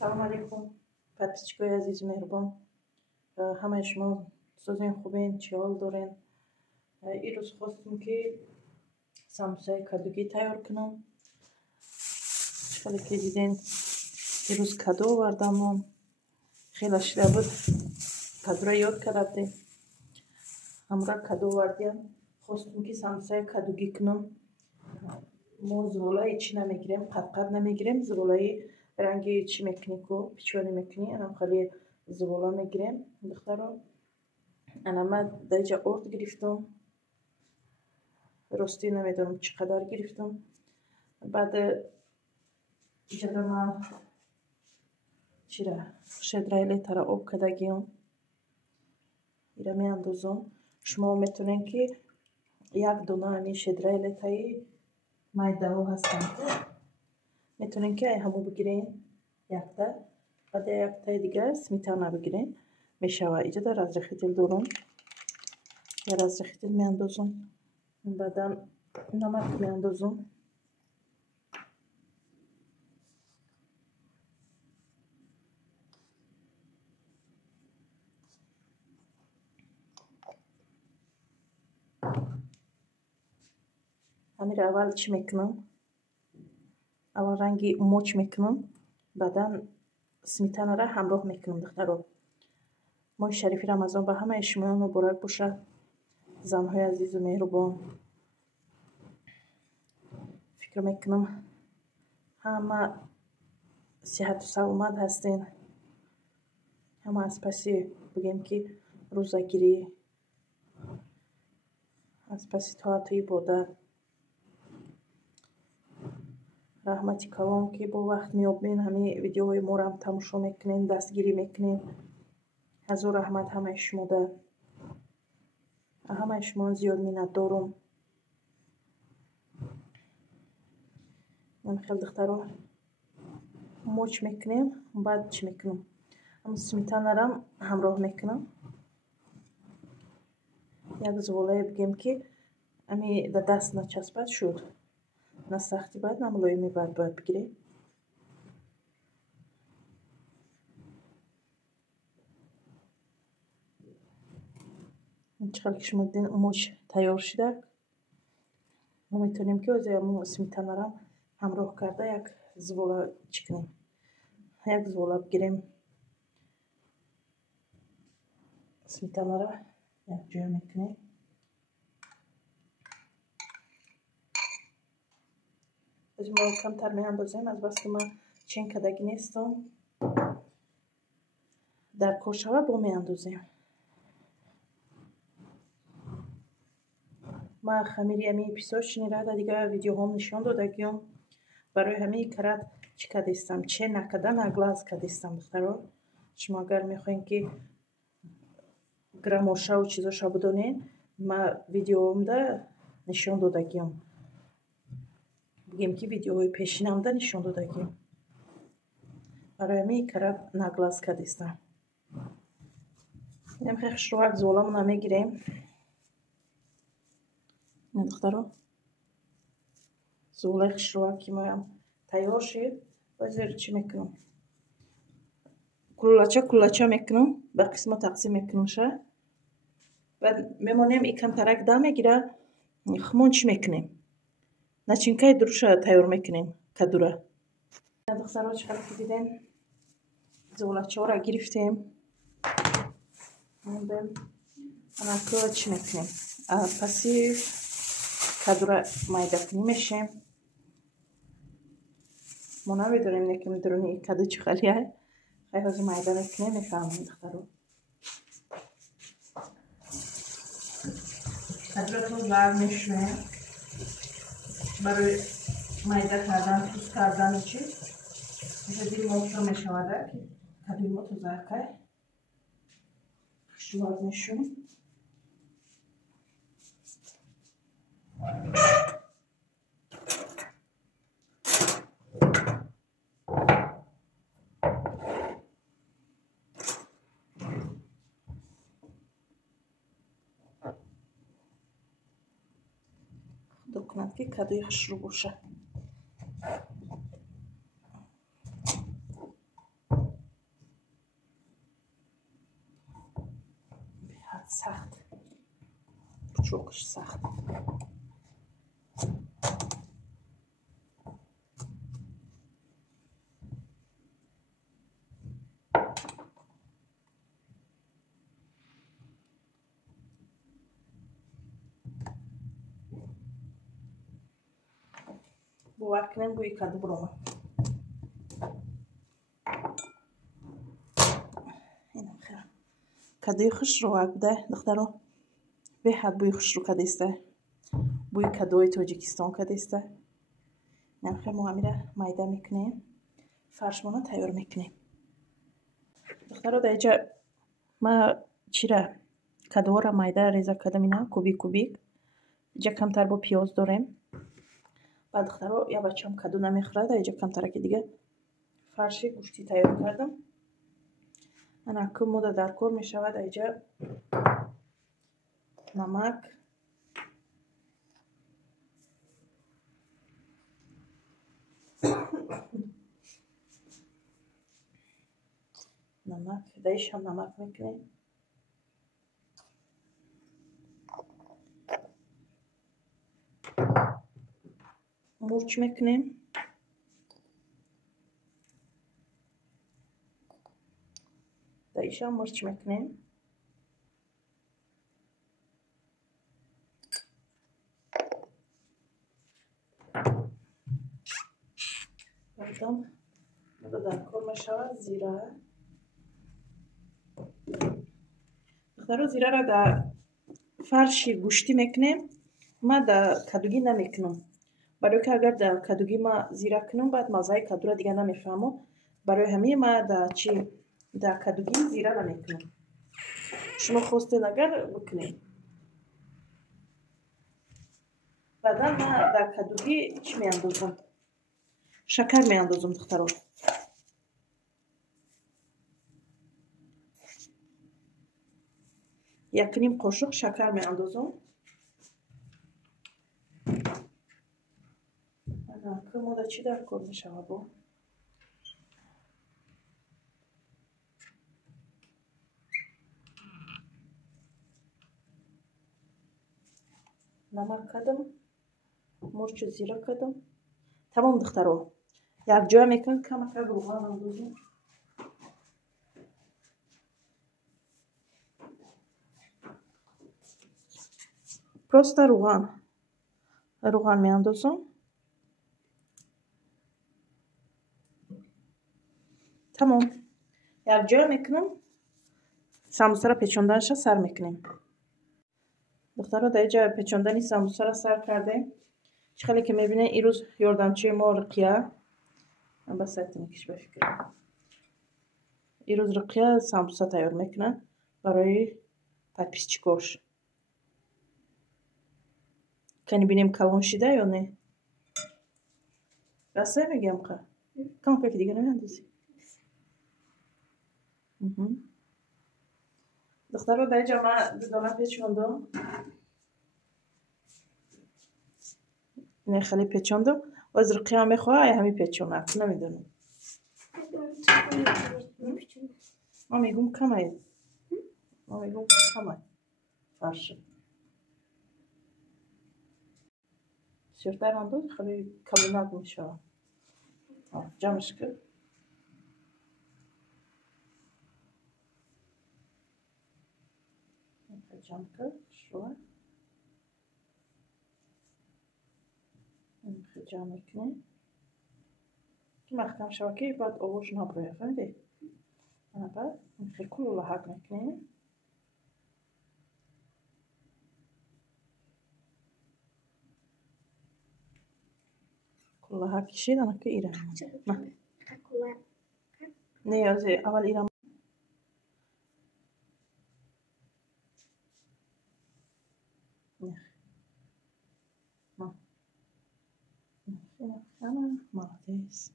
салом алейкум, подписчикои азизу меҳрубон. Ҳамаи шумо созин хубен, чӣ ҳол дорен? Ирӯз хостам ки самбусаи кадугӣ тайёр кунам. Хеле ки диден ирӯз каду овардам ман. Хеле шида буд. Кадуро ёд карда будем. Ҳамра каду овардем. Хостам ки самбусаи кадугӣ кунам. Мо зуволаи чӣ намегирем, қат намегирем. Зуволаи ранги чӣ мекунӣ ку печёни мекунӣ, анам хали зувола мегирем. Духтаро анама даиҷа орд гирифтам. Рости намедонам чӣ қадар гирифтам. Баъд иҷада ман чира шедрай литра об кардагиам. ира меандозам. Шумо метавонед ки як дона ҳамин шедрай литраи майдаҳо ҳастанд. Метавонед ки ҳамо бигирен якта. Баъд яктаи дигар сметана бигирен. Мешава. Иҷада разрехител дорам. Я разрехител меандозам. Баъдан намак меандозам. ҳамира аввал чӣ мекунам? Аввал ранги моч мекунам. Баъдан сметанаро ҳамроҳ мекунам. Духтаро моҳи шарифи рамазон ба ҳамаи шумоён муборак бошад. Занҳои азизу меҳрубон. фикр мекунам ҳама сиҳату саломат ҳастен. ҳама аз паси бигем ки рӯзагирӣ, аз паси тоату ибодат, раҳмати калон ки бо вақт меёбем, ҳамин видеоҳои морам тамошо мекунем, дастгирӣ мекунем. ҳазор раҳмат ҳамаи шумода. ҳамаи шумо зиёд миннатдорам. хел духтаро моч мекунем. баъд чӣ мекунам? сметанарам ҳамроҳ мекунам. як зуволае бигем ки ами да даст начаспад шуд. На сахти бад, на мулоими бад бояд бигирем. чиқадр ки шумо диден моч тайёр шуда. мо метавонем ки сметанарам ҳамроҳ карда як зувола чӣ кунем? Як зувола бигирем. Сметанаро якҷоя мекунем. мо камтар меандозем, азбаски ман чен кардагӣ нестам. дар кор шава бо меандозем. ман хамири ами песочни рада дигар видеоҳом нишон додагиам. барои ҳамин карат чӣ кардистам? чен накарда наглаз кардистам. духтаро шумо агар мехоҳед ки граммошаву чизоша бидонед, ман видеоҳомда нишон додагиам. бигем ки видеоҳои пешинамда нишон додагиам. барои ҳамин карат наглаз кардистам. намехе хушроҳак зуволамона мегирем. духтаро зуволаи хушроҳаки моям тайёр шуд. ҳозир чӣ мекунам? куллача мекунам. ба қисма тақсим мекунам ша. баъд мемонем и камтарак дам мегира. хумон чӣ мекунем? начинкаи дуруша тайёр мекунем кадура. духтаро чиқадр ки дидем зуволачаҳоро гирифтем. ана ку чӣ мекунем? паси кадура майдакунӣ мешем. мо намедонем неки медурони каду чӣ халия. хай ҳозир майда мекунем мефаҳмем. духтаро кадуратон гарм мешӯем. барои майда кардан, туз кардан чи дил мошро мешавада ки кадуи мо тозакай хушроҳак мешӯем. худо кунад ки кадуи хушрӯ бошад. قاشقش سخت. باور کنین بوی کدو برام. اینم خیلی. کدوی خوش رو بوده دخترها. به حد بوی خوش رو کدیسته. بوی کدوی تاجیکستان کدیسته. اینم خیلی ما میره مایده میکنیم. فرشمانه تیار میکنیم. دخترها در اینجا ما چیره کدو را مایده ریزه کردم اینا کوبیک کوبیک. اینجا کمتر با پیاز داریم. بعد دخترها یا بچه‌م کدو نمیخوره در اینجا کمتر که دیگه فرش گوشتی تیار کردم. انا که مدت در کار میشود در اینجا نمک دایش هم نمک میکنیم. مرچ میکنیم. دایش هم مرچ میکنیم. بعدم در کار میشود زیره. دخترها زیره را در فرش گوشتی میکنیم. ما در کدوگی نمیکنم. برای که اگر در کدوگی ما زیره کنم بعد مزه کدو را دیگه نمیفهمم. برای همین ما در کدوگی زیره را میکنم. شما خواستین اگر بکنید. بعدا ما در کدوگی چی میاندازم؟ شکر میاندازم دخترها. یک نیم قاشق شکر میاندازم. انا که ما چی در کار میشود با نمک کردم. مرچ زیره کردم. تمام دخترها یک جا میکن کم روغن اندازم. پروست روغن میاندازم. تمام یک جا میکنم. سموسه را پیچاندنش سر میکنیم. دخترها در اینجا پیچاندنی سموسه را سر کردیم. خیلی که میبینه این روز یاردمچی ما رقیه. من بس میکش به فکر. این روز رقیه سموسه تیار میکنه برای подписчикош. کنی بینیم کلان شده یا نه؟ راسته میگم که کم که دیگه نمیاندازی. دخترها در اینجا من دانه پیچاندم. نه خیلی پیچاندم. و از رقیه هم میخواه همین پیچانه نمیدونم. ما میگم کمه. فرشه سیرتر انداز خیلی کلونک میشه. جمعش کرد. جمع کرد شو. جمع میکنیم. که مختم شوکه بعد آوش نبروه فهمیدی؟ انا بعد خیلی کلو لحاق میکنیم. كلها كشيء أنا كإيران نه از اول ایران ما أنا مالتيس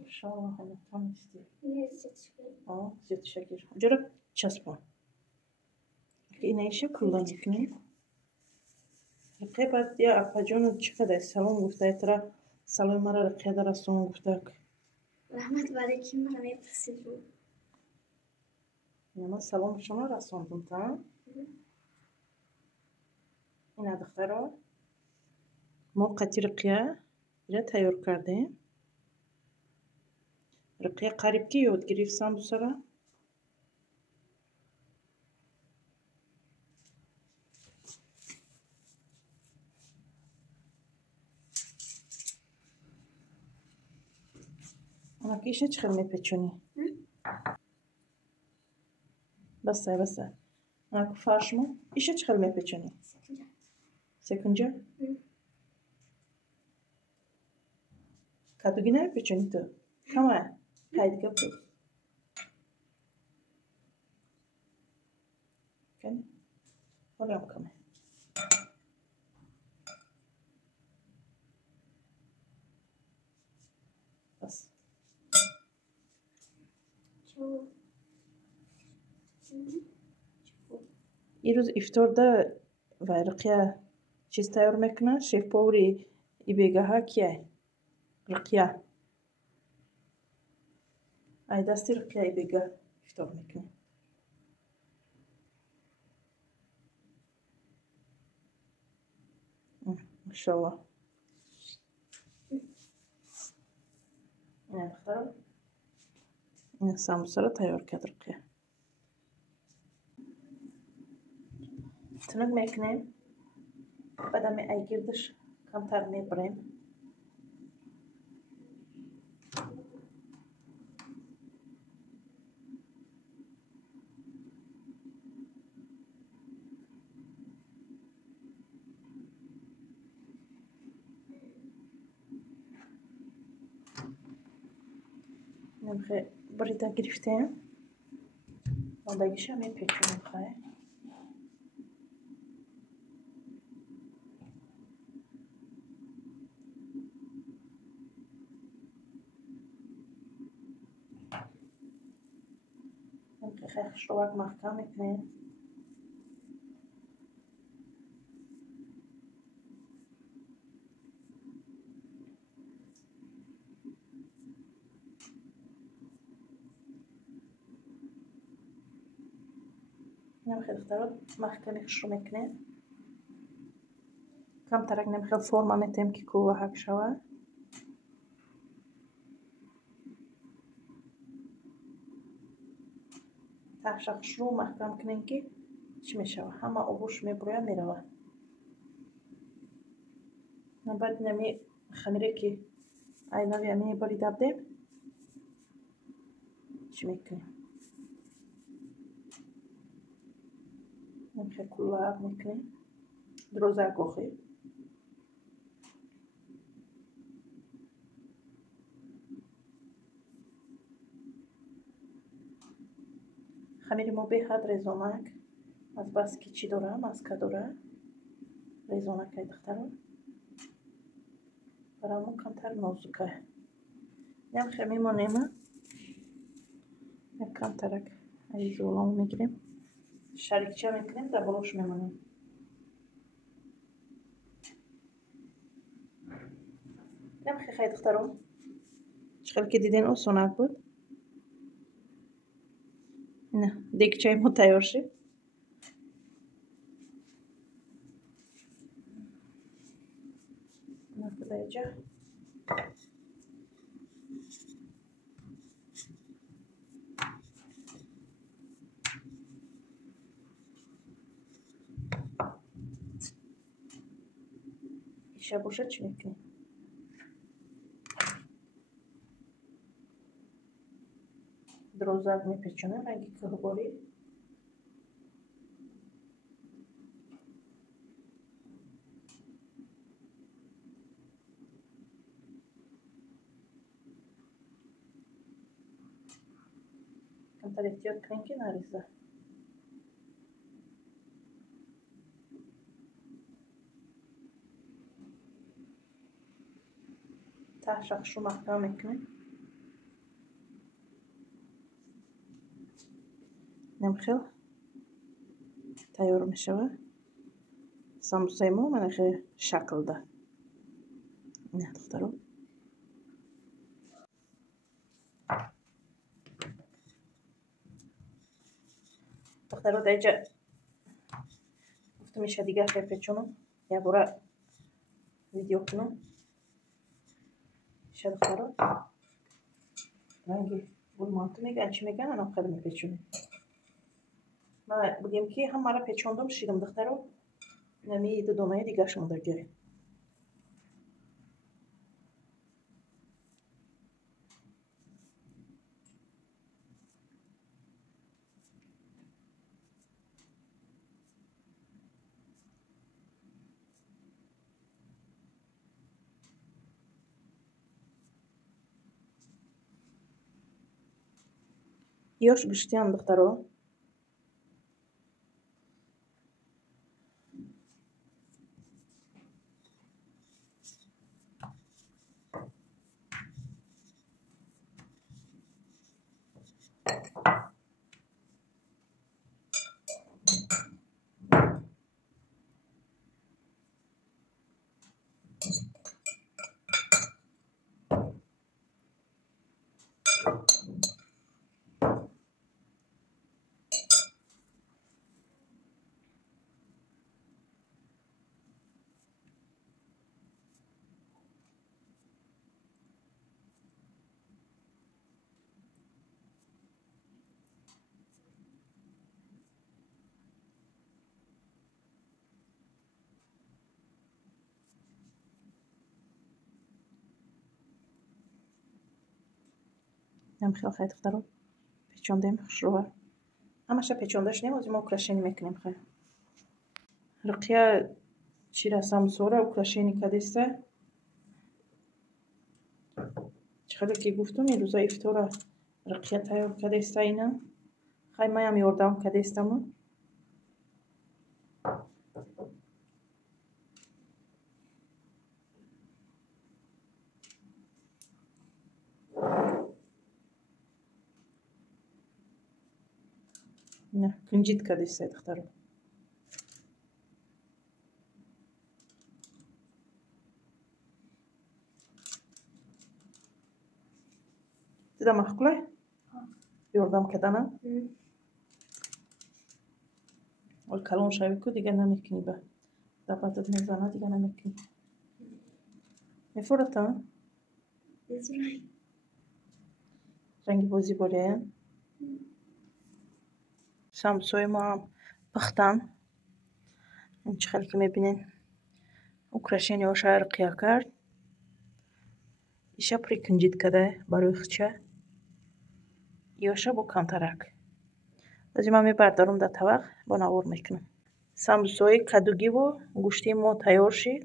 إن شاء الله أنا تونستي زيت شكر جرب چسبان این ایشه کلا میکنیم. رقیه بعد یا اپاجون چقدر سلام گفته ترا سلام مرا رقیه در رستوران گفته رحمت برای کی مرا میپرسید رو یا من سلام شما رسوندم تا اینا دخترا ما قطی رقیه را تیار کردیم. رقیه قریب که یاد گرفتم دوستان. اما که ایشه چخیل میپیچونی؟ بسه اما که فرش ما ایشه چخیل میپیچونی؟ سکنجا؟ کدوگی نمیپیچونی تو؟ کمه؟ قید کبود کنی؟ حالا هم کمه بس این روز افتار ده و رقیه چیز تیار میکنه. شیف پاوری ای بیگه ها کیه؟ رقیه ای دستی رقیه ای بیگه افتار میکنه. ماشاءالله. این بخورم. این ساموسا رو تیار کرد رقیه. تنگ میکنیم. بعد می ایگیردش کمتر میبریم. نمیخوای بریده گرفتیم. ماندگیش هم میپیچونیم خواهی. نمیخوای خیخش رو وقت محکم میکنیم. نمیخوای دخترات محکمش رو میکنیم. کم ترک نمیخوای فرما میتیم که کوه حک شود. تحشقش رو محکم کنیم که چی میشود؟ همه آبوش میبروید میرود. بعد نمی خمیره که ایناوی همینی بریده بدیم چی میکنیم؟ نمیخوای کلاه میکنیم. دروزه گوخی. خمیر ما به حد ریزانک از بس که چی داره؟ مسکه داره. ریزانک های دختران برامون کمتر نازکه. نمیخوای میمونیم. کم ترک از زولامو میگیریم. شریکچه میکنیم در بلوش میمونیم. نمیخوای خیلی دختران چخیل که دیدین آسانک بود. نه دیگه چای ما تیار شد. نفذ اینجا ایشه باشه چی میکنیم؟ دروزک میپیچونیم رنگی کهباری. کمتر احتیاط کنیم که نریزه. تحشقش رو محکم میکنیم. نمیخوای تیار میشه. ساموسای ما منخه شکل ده. نه دخترم. دخترم دیگه گفتم میشه دیگه خیلی پیچونم. Я бора видео кунам. Иша духтаро. Ранги булманту меган чи меган ана қадам печуни. Ма будем ки ҳамара печондум шидам духтаро. Нами додомаи дигаш модаргири. Ёш гуштиам духтаро. Нам хел хай духтаро. Печондем хушрова. Ҳамаша печондаш немози мо украшение мекунем хай. Рақия чира самсора украшение кадеста. Чихеле ки гуфтум ирӯза ифтора рақия тайёр кадеста ина. Хай маям ёрдам кадестаму. Не, кунҷит кадеста духтаро. Дида махкулай? Ёрдам кардана? Ол калон шави ку дига намекунӣ ба. Дапатат мезана дига намекунӣ. Мефурата? Зурай. Ранги бозӣ бория? Самсои мо ҳам пухтан. Чӣ хел ки мебинен украшенияша рақия кард. Иша пури кунҷит кадай барои хуча. Ёша бо камтарак. Ози ман мебардорам дар тавақ бо навор мекунам. Самбусои кадугиву гӯшти мо тайёр шид.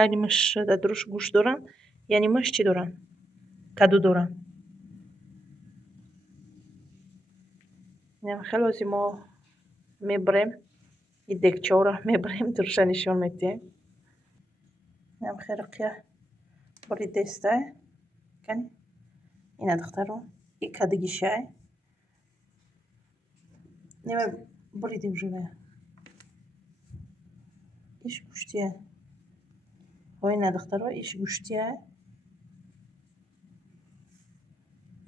Яъни миш дар дуруш гӯшт доранд, яъни миш чӣ доранд? Каду доранд. Хеле ози мо мебарем и дегчаҳоро мебарем дуруша нишон медиҳем. Хеле рақия бори дестай. Кани ина духтаро. И кадугишай. Нема буридим жуна. Иш гӯштия. Ина духтаро иш гӯштия.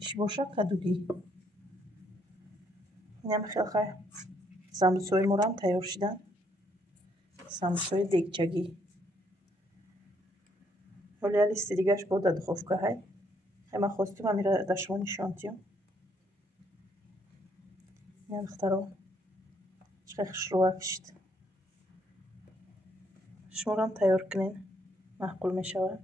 Иш боша кадуги. Ням хел хай. Самбусои морам тайёр шидан. Самбусои дегчагӣ. Ҳоли я листи дигаш бо дар духовка ҳай. Хай ман хостим амира дар шумо нишон диҳам. Ина духтаро. Чӣ хел хушрова кашид. Шуморам тайёр кунен. Маъқул мешавад.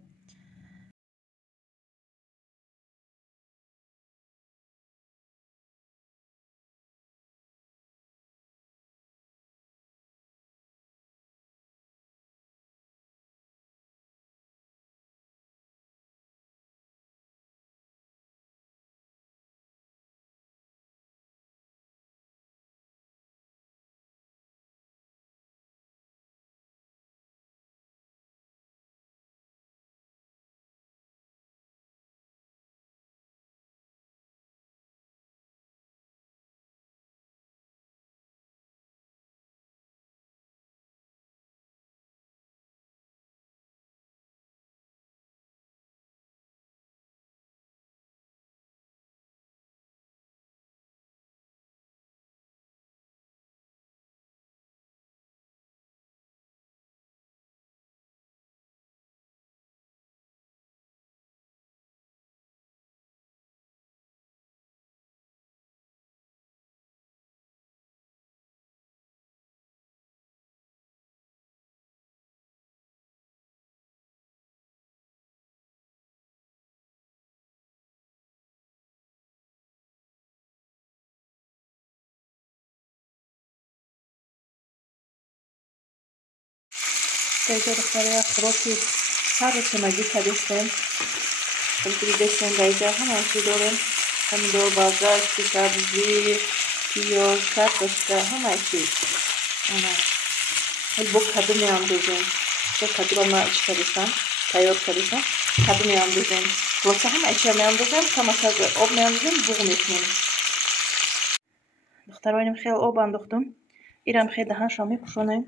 Дайҷа духтарея хӯроки ҳар рӯзе магӣ кадистем. Дидестем дайҷа ҳамааши дорем. Помидор, бардашти, сабзӣ, пиёз, картошка, ҳамааши. Бо каду меандозем. Кадуро ма чӣ кадистам? Тайёр кадистам. Каду меандозем. Хулоса ҳамааширо меандозем. Камак об меандозем, буғ мекунем. Духтароинам хеле об андохтам. Ирам хеле даҳанашро мепӯшонем.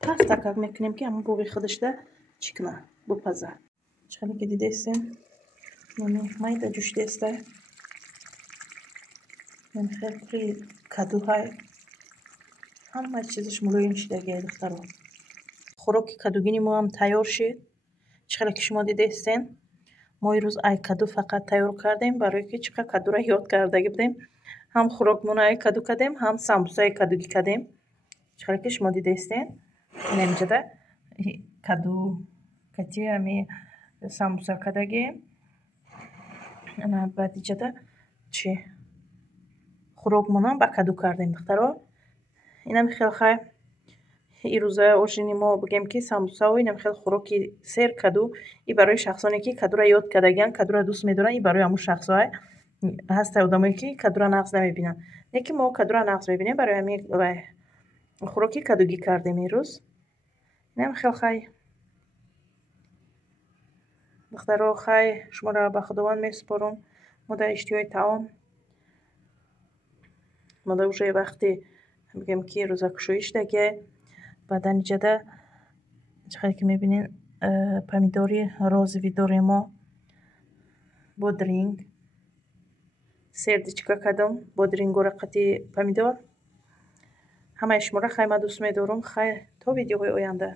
Так мекунем ки ҳамон буғи худашда чӣ куна? Бупаза. Чхале ки дидестем. Майда ҷӯш деста. Хеле кури каду ҳай. Ҳама чизаш мулоим шидагия духтаро. Хӯроки кадугини мо ҳам тайёр шид. Чхале ки шумо дидестен. Мо ирӯз ай каду фақат тайёр кардем, барое ки чӣ қадр кадуро ёд кардаги будем. Ҳам хӯрокмона ай каду кадем, ҳам самбусаи кадугӣ кадем. Чхале ки шумо дидестен. Инамҷада каду кати ами самбуса кадаги. Баъд иҷада чӣ? Хӯрокмона ба каду кардем духтаро. Инам хеле хай. Ирӯза ошини мо бигем ки самбусао инам хеле хӯроки сер каду. И барои шахсоне ки кадуро ёд кардагиянд, кадуро дӯст медоранд, и барои ҳамун шахсҳо ҳастанд одамое ки кадуро нағз намебинанд. Не ки мо кадуро нағз мебинем, барои ҳамин хӯроки кадугӣ кардем ирӯз. Инам хеле хай. духтаро хай, шуморо ба худованд месупорам. Мо дар иштиҳои таом. Мо дар уже вақти бигем ки рӯзакушоӣ шидагия. Баъдан иҷада чхале ки мебинен помидори розови дорем мо. Бодринг. Сердичка кадам. Бодрингора қати помидор. ҳамаи шуморо хай ма дӯст медорам. Хай то видеоҳои оянда.